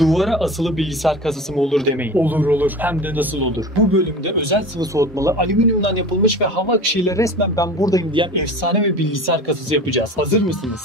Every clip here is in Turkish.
Duvara asılı bilgisayar kasası mı olur demeyin. Olur. Hem de nasıl olur. Bu bölümde özel sıvı soğutmalı, alüminyumdan yapılmış ve hava akışıyla resmen ben buradayım diyen efsane bir bilgisayar kasası yapacağız. Hazır mısınız?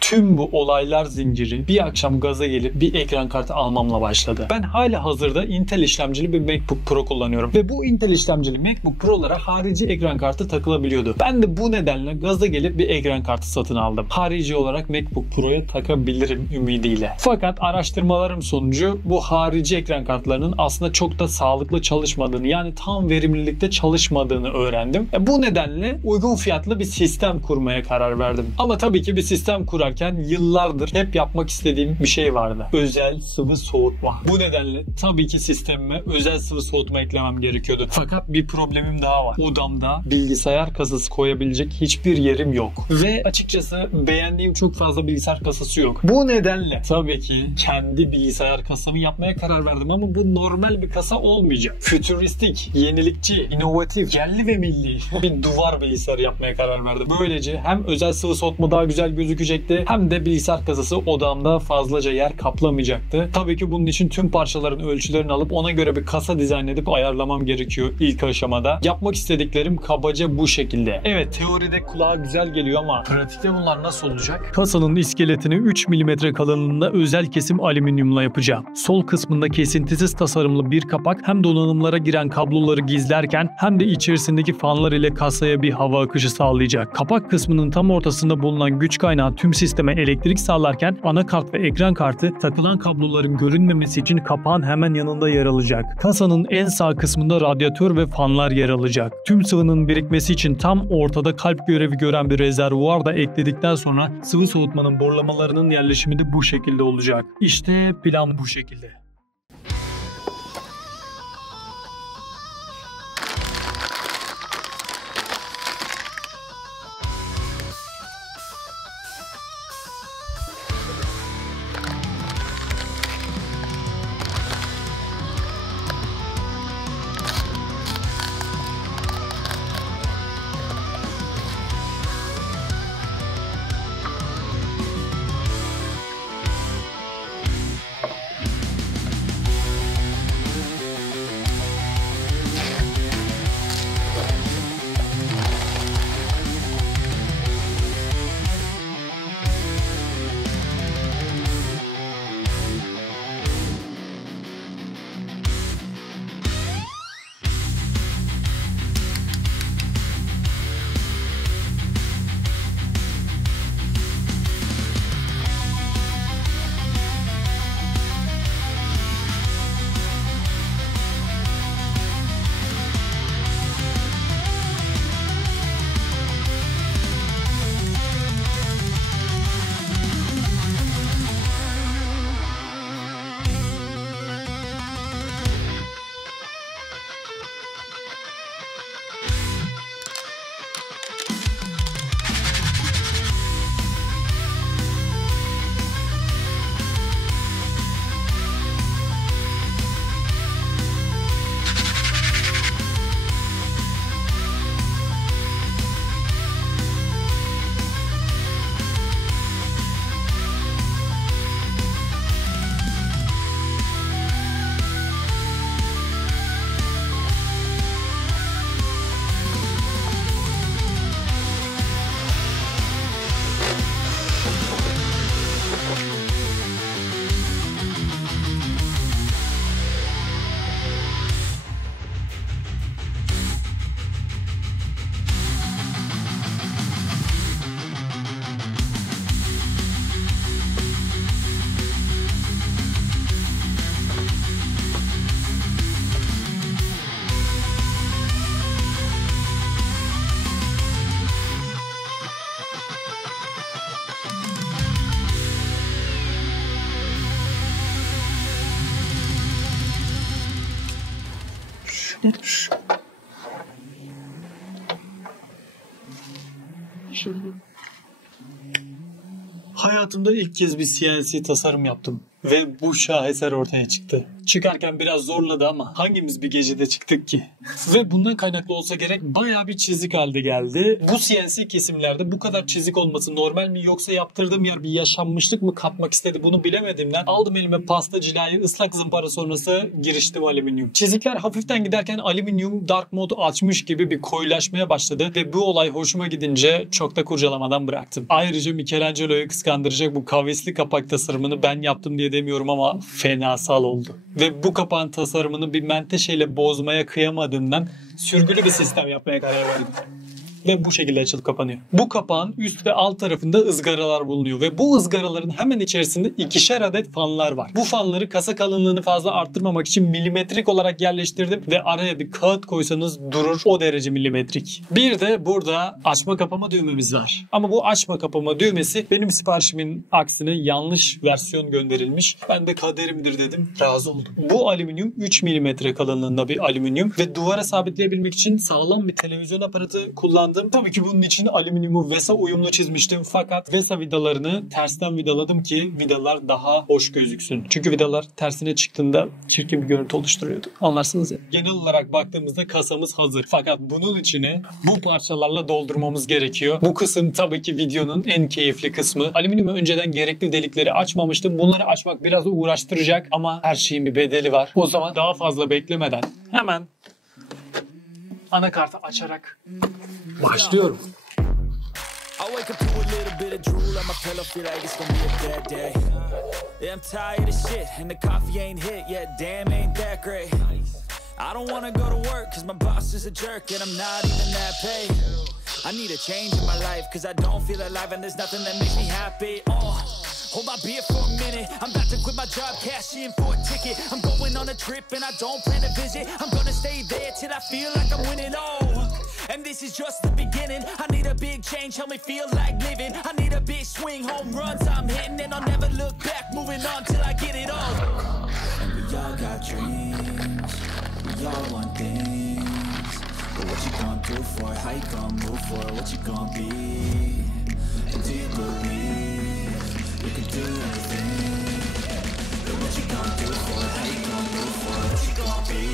Tüm bu olaylar zinciri bir akşam gaza gelip bir ekran kartı almamla başladı. Ben hala hazırda Intel işlemcili bir MacBook Pro kullanıyorum. Ve bu Intel işlemcili MacBook Pro'lara harici ekran kartı takılabiliyordu. Ben de bu nedenle gaza gelip bir ekran kartı satın aldım. Harici olarak MacBook Pro'ya takabilirim ümidiyle. Fakat araştırmalarım sonucu bu harici ekran kartlarının aslında çok da sağlıklı çalışmadığını, yani tam verimlilikte çalışmadığını öğrendim. Bu nedenle uygun fiyatlı bir sistem kurmaya karar verdim. Ama tabii ki bir sistem kurarken yıllardır hep yapmak istediğim bir şey vardı. Özel sıvı soğutma. Bu nedenle tabii ki sistemime özel sıvı soğutma eklemem gerekiyordu. Fakat bir problemim daha var. Odamda bilgisayar kasası koyabilecek hiçbir yerim yok. Ve açıkçası beğendiğim çok fazla bilgisayar kasası yok. Bu nedenle tabii ki kendi bilgisayar kasamı yapmaya karar verdim ama bu normal bir kasa olmayacak. Fütüristik, yenilikçi, inovatif, yerli ve milli bir duvar bilgisayarı yapmaya karar verdim. Böylece hem özel sıvı soğutma daha güzel gözükecekti, hem de bilgisayar kasası odamda fazlaca yer kaplamayacaktı. Tabii ki bunun için tüm parçaların ölçülerini alıp ona göre bir kasa dizayn edip ayarlamam gerekiyor ilk aşamada. Yapmak istediklerim kabaca bu şekilde. Evet, teoride kulağa güzel geliyor ama pratikte bunlar nasıl olacak? Kasanın iskeletini 3 mm kalınlığında özel kesim alüminyumla yapacağım. Sol kısmında kesintisiz tasarımlı bir kapak hem donanımlara giren kabloları gizlerken hem de içerisindeki fanlar ile kasaya bir hava akışı sağlayacak. Kapak kısmının tam ortasında bulunan güç kaynağı tüm sisteme elektrik sağlarken anakart ve ekran kartı takılan kabloların görünmemesi için kapağın hemen yanında yer alacak. Kasanın en sağ kısmında radyatör ve fanlar yer alacak. Tüm sıvının birikmesi için tam ortada kalp görevi gören bir rezervuar da ekledikten sonra sıvı soğutmanın borlamalarının yerleşimi de bu şekilde olacak. İşte plan bu şekilde. Hayatımda ilk kez bir CNC tasarım yaptım ve bu şaheser ortaya çıktı. Çıkarken biraz zorladı ama hangimiz bir gecede çıktık ki? Ve bundan kaynaklı olsa gerek bayağı bir çizik halde geldi. Bu CNC kesimlerde bu kadar çizik olması normal mi, yoksa yaptırdığım yer bir yaşanmışlık mı katmak istedi, bunu bilemediğimden aldım elime pasta cilayı, ıslak zımpara sonrası giriştim alüminyum. Çizikler hafiften giderken alüminyum dark mode açmış gibi bir koyulaşmaya başladı ve bu olay hoşuma gidince çok da kurcalamadan bıraktım. Ayrıca Michelangelo'yu kıskandıracak bu kavisli kapak tasarımını ben yaptım diye demiyorum ama fenasal oldu. Ve bu kapağın tasarımını bir menteşeyle bozmaya kıyamadığımdan sürgülü bir sistem yapmaya karar verdim. Ve bu şekilde açılıp kapanıyor. Bu kapağın üst ve alt tarafında ızgaralar bulunuyor ve bu ızgaraların hemen içerisinde 2'şer adet fanlar var. Bu fanları kasa kalınlığını fazla arttırmamak için milimetrik olarak yerleştirdim ve araya bir kağıt koysanız durur, o derece milimetrik. Bir de burada açma kapama düğmemiz var. Ama bu açma kapama düğmesi benim siparişimin aksine yanlış versiyon gönderilmiş. Ben de kaderimdir dedim, razı oldum. Bu alüminyum 3 milimetre kalınlığında bir alüminyum ve duvara sabitleyebilmek için sağlam bir televizyon aparatı kullandım. Tabii ki bunun için alüminyumu VESA uyumlu çizmiştim, fakat VESA vidalarını tersten vidaladım ki vidalar daha hoş gözüksün. Çünkü vidalar tersine çıktığında çirkin bir görüntü oluşturuyordu. Anlarsınız ya. Genel olarak baktığımızda kasamız hazır. Fakat bunun içine bu parçalarla doldurmamız gerekiyor. Bu kısım tabii ki videonun en keyifli kısmı. Alüminyumu önceden gerekli delikleri açmamıştım. Bunları açmak biraz uğraştıracak ama her şeyin bir bedeli var. O zaman daha fazla beklemeden hemen anakartı açarak başlıyorum. I wake up to a little bit of drool on my pillow, feel like it's gonna be a bad day. Yeah, I'm tired of shit, and the coffee ain't hit yet, damn ain't that great. I don't wanna go to work, cause my boss is a jerk, and I'm not even that paid. I need a change in my life, cause I don't feel alive, and there's nothing that makes me happy. Hold my beer for a minute, I'm about to quit my job, cash in for a ticket. I'm going on a trip, and I don't plan to visit. I'm gonna stay there till I feel like I'm winning, and this is just the beginning. I need a big change, help me feel like living. I need a big swing, home runs I'm hitting, and I'll never look back, moving on till I get it all. And we all got dreams, we all want things, but what you gonna do for it? How you gonna move for it? What you gonna be? And do you believe you can do anything? But what you gonna do for it? How you gonna move for it? What you gonna be?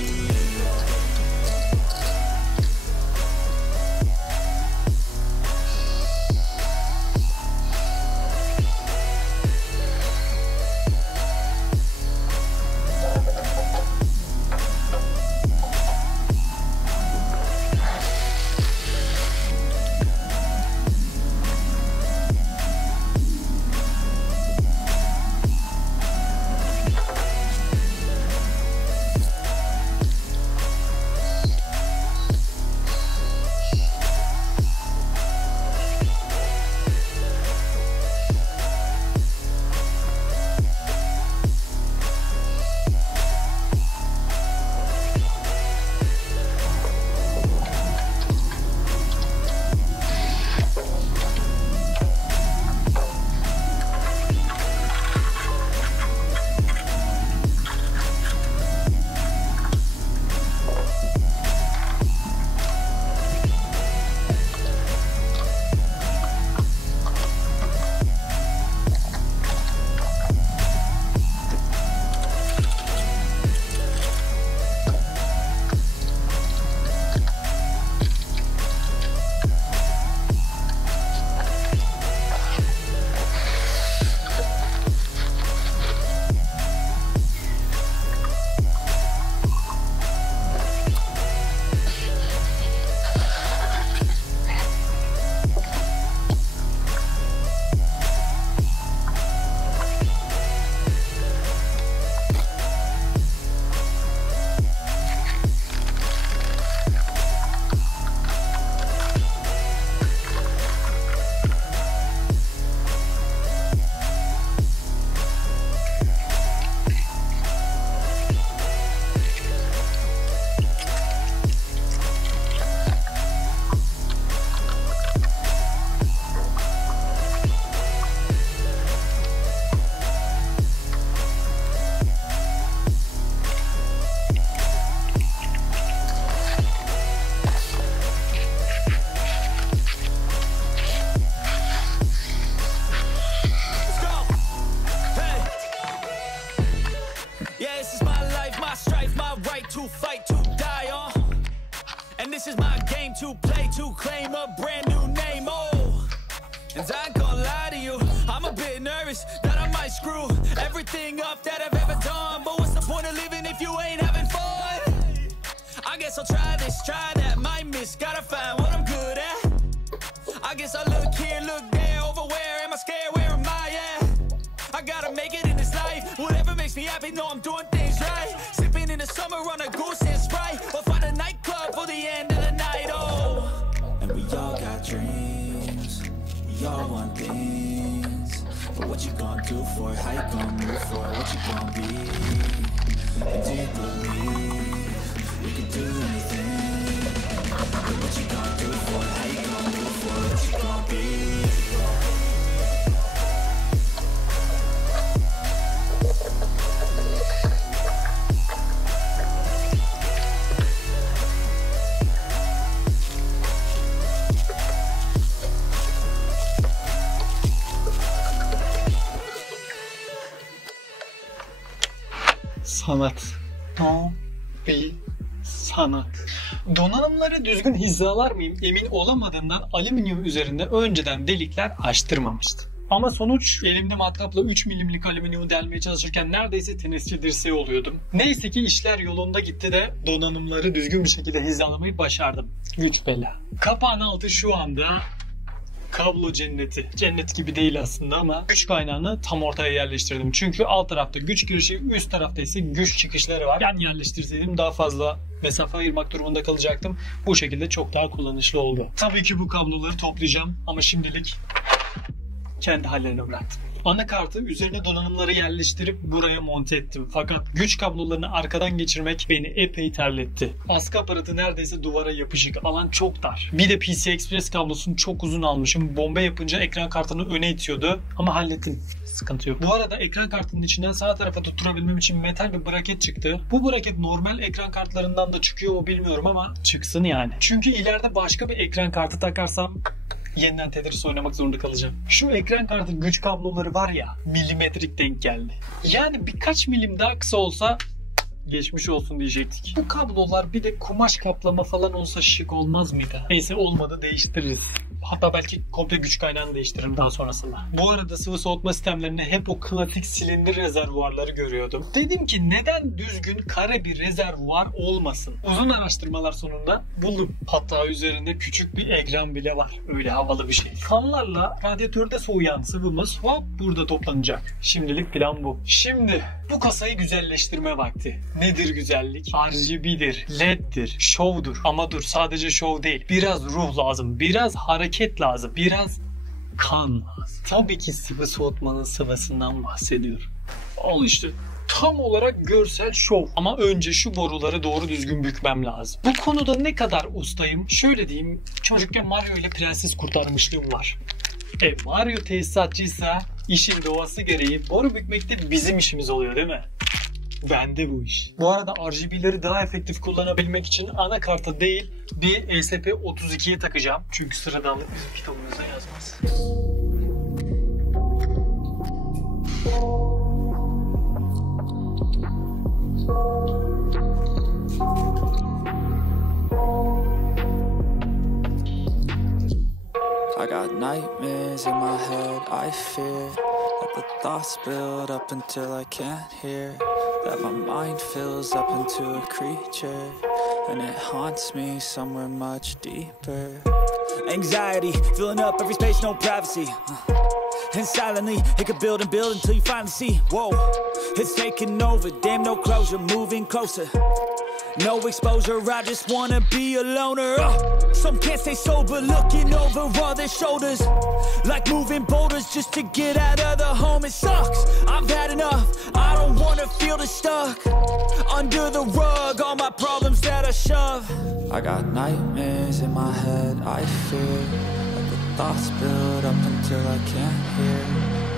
this is my game to play, to claim a brand new name, oh. And I ain't gonna lie to you, I'm a bit nervous that I might screw everything up that I've ever done. But what's the point of living if you ain't having fun? I guess I'll try this, try that, might miss, gotta find what I'm good at. I guess I look here, look there, over where am I scared, where am I at? I gotta make it in this life, whatever makes me happy, know I'm doing things right. Sipping in the summer on a goose and Sprite, or find a nightclub for the end of the night, oh. And we all got dreams, we all want things. But what you gonna do for it, how you gonna move for it, what you gonna be? And do you believe we can do anything? But what you gonna do for it, how you gonna move for it, what you gonna be? Sanat. Bir sanat. Donanımları düzgün hizalar mıyım emin olamadığımdan alüminyum üzerinde önceden delikler açtırmamıştım. Ama sonuç elimde matkapla 3 milimlik alüminyumu delmeye çalışırken neredeyse tenisçi dirseği oluyordum. Neyse ki işler yolunda gitti de donanımları düzgün bir şekilde hizalamayı başardım. Güç bela. Kapağın altı şu anda kablo cenneti. Cennet gibi değil aslında ama güç kaynağını tam ortaya yerleştirdim. Çünkü alt tarafta güç girişi, üst tarafta ise güç çıkışları var. Yani yerleştirseydim daha fazla mesafe ayırmak durumunda kalacaktım. Bu şekilde çok daha kullanışlı oldu. Tabii ki bu kabloları toplayacağım ama şimdilik kendi hallerine bıraktım. Anakartı üzerine donanımları yerleştirip buraya monte ettim. Fakat güç kablolarını arkadan geçirmek beni epey terletti. Askı aparatı neredeyse duvara yapışık. Alan çok dar. Bir de PCI Express kablosunu çok uzun almışım. Bomba yapınca ekran kartını öne itiyordu. Ama hallettim. Sıkıntı yok. Bu arada ekran kartının içinden sağ tarafa tutturabilmem için metal bir braket çıktı. Bu braket normal ekran kartlarından da çıkıyor mu bilmiyorum ama çıksın yani. Çünkü ileride başka bir ekran kartı takarsam yeniden Tetris oynamak zorunda kalacağım. Şu ekran kartı güç kabloları var ya, milimetrik denk geldi. Yani birkaç milim daha kısa olsa geçmiş olsun diyecektik. Bu kablolar bir de kumaş kaplama falan olsa şık olmaz mıydı? Neyse olmadı, değiştiririz. Hatta belki komple güç kaynağını değiştiririm daha sonrasında. Bu arada sıvı soğutma sistemlerinde hep o klasik silindir rezervuarları görüyordum. Dedim ki neden düzgün kare bir rezervuar olmasın? Uzun araştırmalar sonunda buldum. Hatta üzerinde küçük bir ekran bile var. Öyle havalı bir şey. Fanlarla radyatörde soğuyan sıvımız hop burada toplanacak. Şimdilik plan bu. Şimdi bu kasayı güzelleştirme vakti. Nedir güzellik? RGB'dir, LED'dir, şovdur. Ama dur, sadece şov değil. Biraz ruh lazım, biraz hareket lazım, biraz kan lazım. Tabii ki sıvı soğutmanın sıvısından bahsediyorum. Al işte. Tam olarak görsel şov. Ama önce şu boruları doğru düzgün bükmem lazım. Bu konuda ne kadar ustayım? Şöyle diyeyim, çocukken Mario ile prenses kurtarmışlığım var. Mario tesisatçıysa işin doğası gereği boru bükmek de bizim işimiz oluyor değil mi? Bende bu iş. Bu arada RGB'leri daha efektif kullanabilmek için anakarta değil bir ESP32'ye takacağım. Çünkü sıradanlık bizim kitabımıza yazmaz. I got nightmares in my head, I fear that the thoughts build up until I can't hear, that my mind fills up into a creature, and it haunts me somewhere much deeper. Anxiety, filling up every space, no privacy. And silently, it could build and build until you finally see, whoa, it's taking over, damn no closure, moving closer. No exposure, I just wanna be a loner. Some can't stay sober, looking over all their shoulders, like moving boulders just to get out of the home. It sucks, I've had enough, I don't wanna feel the stuck under the rug, all my problems that I shove. I got nightmares in my head, I fear that the thoughts build up until I can't hear,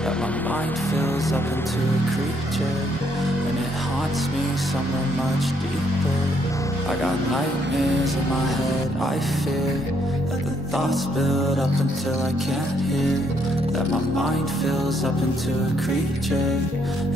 that my mind fills up into a creature, and it haunts me somewhere much deeper. I got nightmares in my head, I fear that the thoughts build up until I can't hear, that my mind fills up into a creature,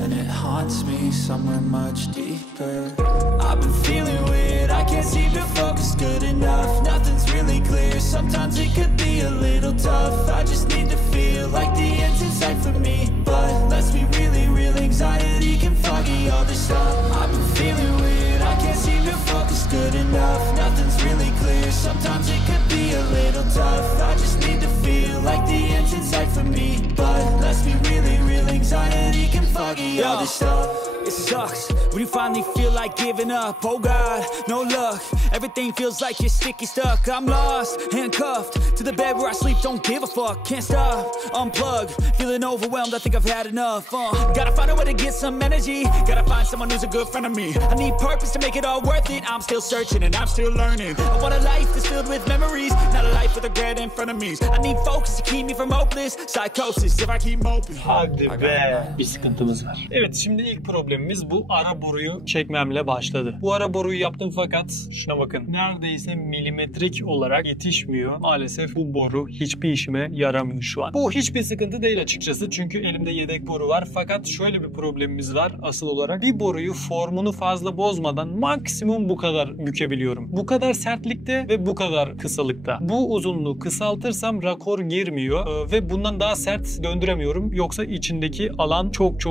and it haunts me somewhere much deeper. I've been feeling weird, I can't seem to focus good enough. Nothing's really clear, sometimes it could be a little tough. I just need to feel like the end's in sight for me, but let's be really real, anxiety can foggy all this stuff. I've been feeling weird, I can't seem to focus good enough. Nothing's really clear, sometimes it could be a little tough. I just need to feel like the end's in sight for me, but let's be really real, anxiety can foggy all this stuff. It sucks when you finally feel like giving up. Oh God, no luck. Everything feels like you're sticky stuck. I'm lost, handcuffed to the bed where I sleep. Don't give a fuck, can't stop. Unplug, feeling overwhelmed. I think I've had enough. Gotta find a way to get some energy. Gotta find someone who's a good friend of me. I need purpose to make it all worth it. I'm still searching and I'm still learning. I want a life that's filled with memories, not a life with regret and frenemies. I need focus to keep me from hopeless psychosis if I keep moping. Hadi be. Bir sıkıntımız var. Evet, şimdi ilk problemimiz bu ara boruyu çekmemle başladı. Bu ara boruyu yaptım fakat şuna bakın. Neredeyse milimetrik olarak yetişmiyor. Maalesef bu boru hiçbir işime yaramıyor şu an. Bu hiçbir sıkıntı değil açıkçası. Çünkü elimde yedek boru var. Fakat şöyle bir problemimiz var asıl olarak. Bir boruyu formunu fazla bozmadan maksimum bu kadar bükebiliyorum. Bu kadar sertlikte ve bu kadar kısalıkta. Bu uzunluğu kısaltırsam rakor girmiyor ve bundan daha sert döndüremiyorum. Yoksa içindeki alan çok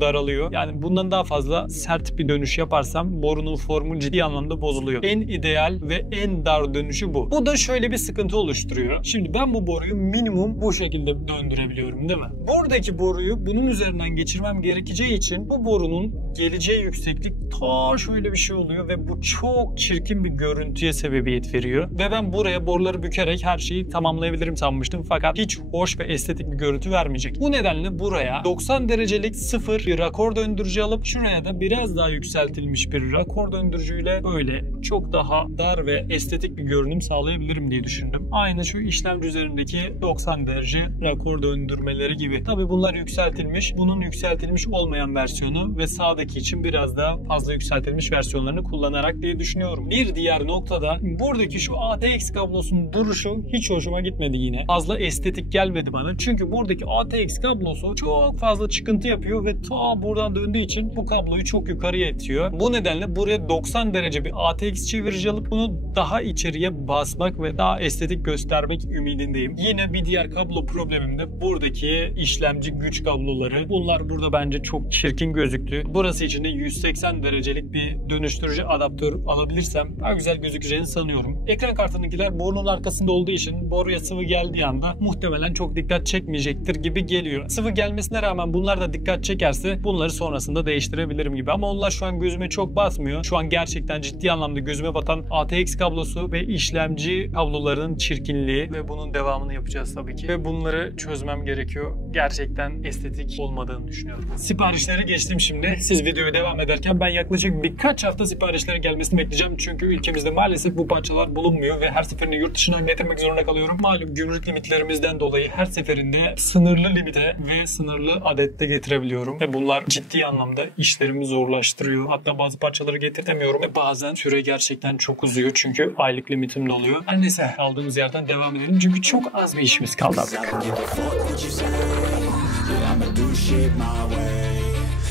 daralıyor. Yani bundan daha fazla sert bir dönüş yaparsam borunun formu ciddi anlamda bozuluyor. En ideal ve en dar dönüşü bu. Bu da şöyle bir sıkıntı oluşturuyor. Şimdi ben bu boruyu minimum bu şekilde döndürebiliyorum değil mi? Buradaki boruyu bunun üzerinden geçirmem gerekeceği için bu borunun geleceği yükseklik ta şöyle bir şey oluyor ve bu çok çirkin bir görüntüye sebebiyet veriyor. Ve ben buraya boruları bükerek her şeyi tamamlayabilirim sanmıştım fakat hiç hoş ve estetik bir görüntü vermeyecek. Bu nedenle buraya 90 derecelik sıfır bir rakor döndürücü alıp şuraya da biraz daha yükseltilmiş bir rakor döndürücüyle böyle çok daha dar ve estetik bir görünüm sağlayabilirim diye düşündüm. Aynı şu işlemci üzerindeki 90 derece rakor döndürmeleri gibi. Tabi bunlar yükseltilmiş. Bunun yükseltilmiş olmayan versiyonu ve sağdaki için biraz daha fazla yükseltilmiş versiyonlarını kullanarak diye düşünüyorum. Bir diğer noktada buradaki şu ATX kablosunun duruşu hiç hoşuma gitmedi yine. Fazla estetik gelmedi bana. Çünkü buradaki ATX kablosu çok fazla çıkıntı yapıyor ve ta buradan döndüğü için bu kabloyu çok yukarıya itiyor. Bu nedenle buraya 90 derece bir ATX çevirici alıp bunu daha içeriye basmak ve daha estetik göstermek ümidindeyim. Yine bir diğer kablo problemim de buradaki işlemci güç kabloları. Bunlar burada bence çok çirkin gözüktü. Burası için de 180 derecelik bir dönüştürücü adaptör alabilirsem daha güzel gözükeceğini sanıyorum. Ekran kartınınkiler borunun arkasında olduğu için boruya sıvı geldiği anda muhtemelen çok dikkat çekmeyecektir gibi geliyor. Sıvı gelmesine rağmen bunlar da dikkat çekerse bunları sonrasında değiştirebilirim gibi ama onlar şu an gözüme çok batmıyor. Şu an gerçekten ciddi anlamda gözüme batan ATX kablosu ve işlemci kablolarının çirkinliği ve bunun devamını yapacağız tabii ki. Ve bunları çözmem gerekiyor. Gerçekten estetik olmadığını düşünüyorum. Siparişlere geçtim şimdi. Siz videoya devam ederken ben yaklaşık birkaç hafta siparişlere gelmesini bekleyeceğim. Çünkü ülkemizde maalesef bu parçalar bulunmuyor ve her seferinde yurt dışından getirmek zorunda kalıyorum. Malum gümrük limitlerimizden dolayı her seferinde sınırlı limite ve sınırlı adette getirebiliyorum. Ve bunlar ciddi anlamda işlerimi zorlaştırıyor. Hatta bazı parçaları getirtemiyorum ve bazen süre gerçekten çok uzuyor çünkü aylık limitim doluyor. Her neyse kaldığımız yerden devam edelim çünkü çok az bir işimiz kaldı artık.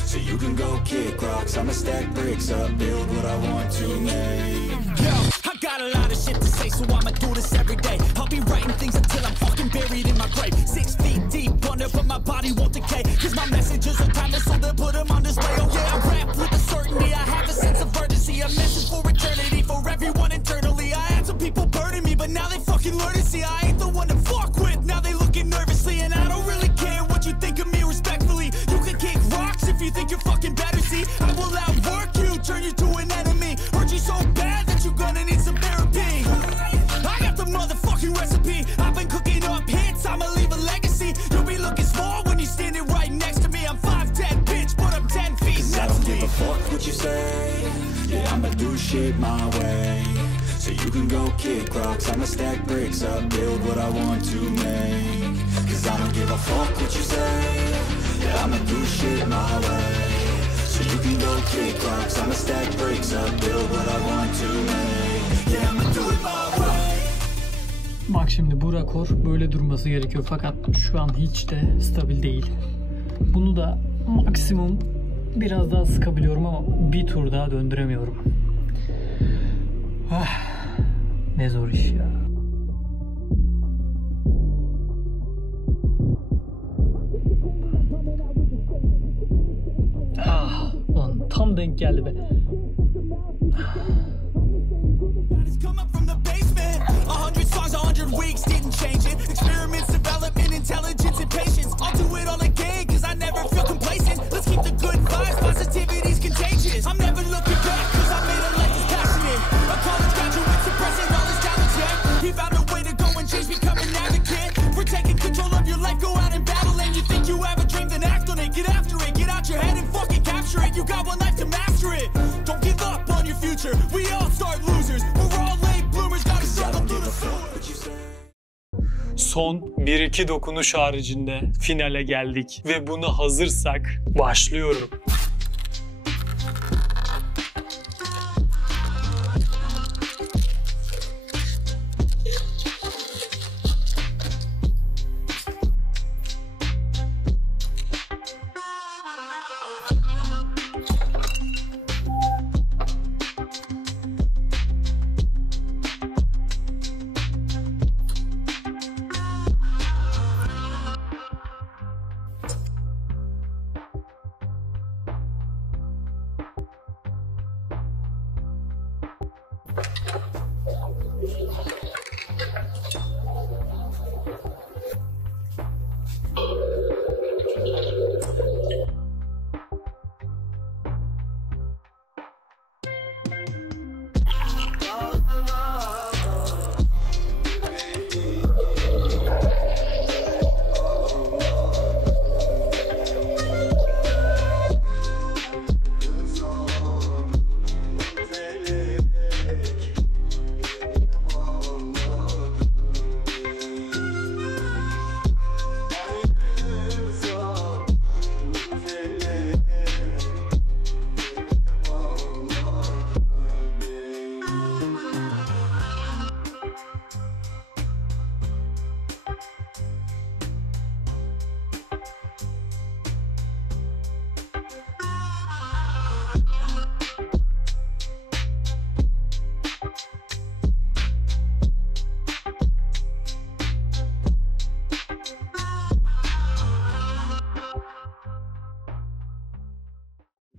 So you can go kick rocks, I'ma stack bricks up, build what I want to make. Yo, I got a lot of shit to say, so I'ma do this every day. I'll be writing things until I'm fucking buried in my grave. 6 feet deep under, but my body won't decay. Cause my messages are timeless, so they'll put them on display. Oh yeah, I rap with a certainty, I have a sense of urgency. A message for eternity, for everyone internally. I had some people burning me, but now they fucking learn to see I ain't the one to fuck with. Now they looking nervously, and I don't really care what you think of me respectfully. You can kick rocks if you think you're fucking better, see I will outwork you, turn you to an enemy. Hurt you so bad that you're gonna need some therapy. I got the motherfucking recipe. I've been cooking up hits, I'ma leave a legacy. You'll be looking small when you're standing right next to me. I'm 5'10", bitch, but I'm 10 feet. I don't give a fuck what you say. Yeah, I'ma do shit my way. So you can go kick rocks, I'ma stack bricks up, build what I want to make. Cause I don't give a fuck what you say. Yeah, I'ma do shit my way. So you can go kick rocks, I'ma stack bricks up, build what I want to make. Yeah, I'ma do it my way. Bak şimdi bu rakor böyle durması gerekiyor fakat şu an hiç de stabil değil. Bunu da maksimum biraz daha sıkabiliyorum ama bir tur daha döndüremiyorum. Ne zor iş ya. Lan tam denk geldi be. Son 1-2 dokunuş haricinde finale geldik ve buna hazırsak başlıyorum.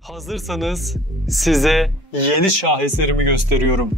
Hazırsanız size yeni şaheserimi gösteriyorum.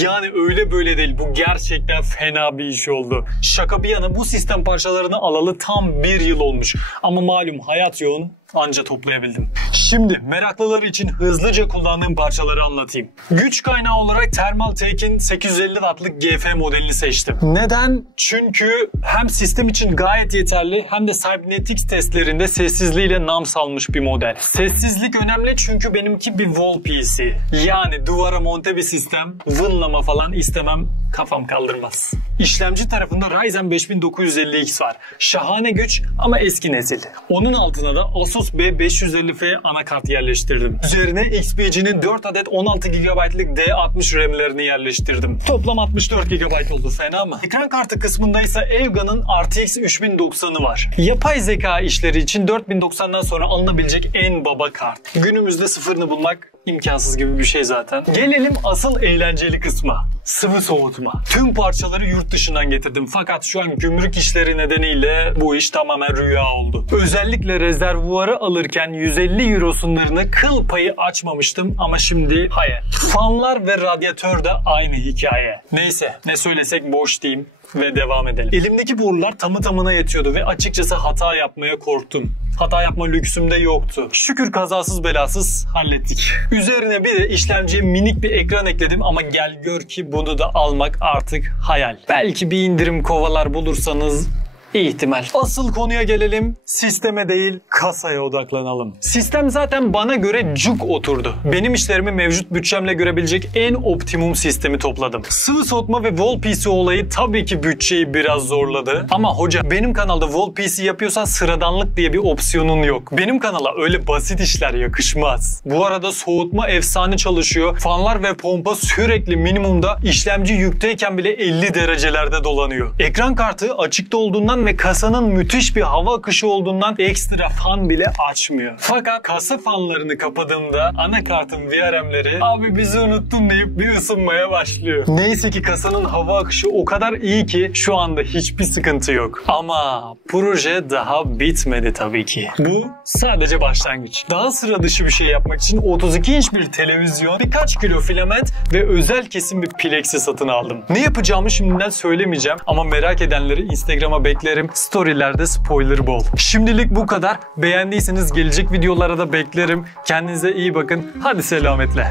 Yani öyle böyle değil. Bu gerçekten fena bir iş oldu. Şaka bir yana bu sistem parçalarını alalı tam 1 yıl olmuş. Ama malum hayat yoğun, anca toplayabildim. Şimdi meraklılar için hızlıca kullandığım parçaları anlatayım. Güç kaynağı olarak Thermaltake'in 850 wattlık GF modelini seçtim. Neden? Çünkü hem sistem için gayet yeterli hem de Cybernetics testlerinde sessizliğiyle nam salmış bir model. Sessizlik önemli çünkü benimki bir wall PC. Yani duvara monte bir sistem, vınlama falan istemem, kafam kaldırmaz. İşlemci tarafında Ryzen 5950X var. Şahane güç ama eski nesil. Onun altına da Asus B550F anakart yerleştirdim. Üzerine XPG'nin 4 adet 16 GB'lık D60 RAM'lerini yerleştirdim. Toplam 64 GB oldu, fena mı? Ekran kartı kısmında ise Evga'nın RTX 3090'ı var. Yapay zeka işleri için 4090'dan sonra alınabilecek en baba kart. Günümüzde sıfırını bulmak imkansız gibi bir şey zaten. Gelelim asıl eğlenceli kısma. Sıvı soğutma. Tüm parçaları yurt dışından getirdim fakat şu an gümrük işleri nedeniyle bu iş tamamen rüya oldu. Özellikle rezervuarı alırken 150 euro sınırını kıl payı açmamıştım ama şimdi hayır. Fanlar ve radyatör de aynı hikaye. Neyse ne söylesek boş diyeyim ve devam edelim. Elimdeki borular tamı tamına yetiyordu ve açıkçası hata yapmaya korktum. Hata yapma lüksüm de yoktu. Şükür kazasız belasız hallettik. Üzerine bir de işlemciye minik bir ekran ekledim ama gel gör ki bunu da almak artık hayal. Belki bir indirim kovalar bulursanız İhtimal. Asıl konuya gelelim. Sisteme değil, kasaya odaklanalım. Sistem zaten bana göre cuk oturdu. Benim işlerimi mevcut bütçemle görebilecek en optimum sistemi topladım. Sıvı soğutma ve wall PC olayı tabii ki bütçeyi biraz zorladı. Ama hoca, benim kanalda wall PC yapıyorsan sıradanlık diye bir opsiyonun yok. Benim kanala öyle basit işler yakışmaz. Bu arada soğutma efsane çalışıyor. Fanlar ve pompa sürekli minimumda, işlemci yükteyken bile 50 derecelerde dolanıyor. Ekran kartı açıkta olduğundan ve kasanın müthiş bir hava akışı olduğundan ekstra fan bile açmıyor. Fakat kasa fanlarını kapadığımda anakartın VRM'leri abi bizi unuttun deyip bir ısınmaya başlıyor. Neyse ki kasanın hava akışı o kadar iyi ki şu anda hiçbir sıkıntı yok. Ama proje daha bitmedi tabii ki. Bu sadece başlangıç. Daha sıra dışı bir şey yapmak için 32 inç bir televizyon, birkaç kilo filament ve özel kesim bir plexi satın aldım. Ne yapacağımı şimdiden söylemeyeceğim ama merak edenleri Instagram'a beklerim. Storylerde spoiler bol. Şimdilik bu kadar. Beğendiyseniz gelecek videolara da beklerim. Kendinize iyi bakın. Hadi selametle.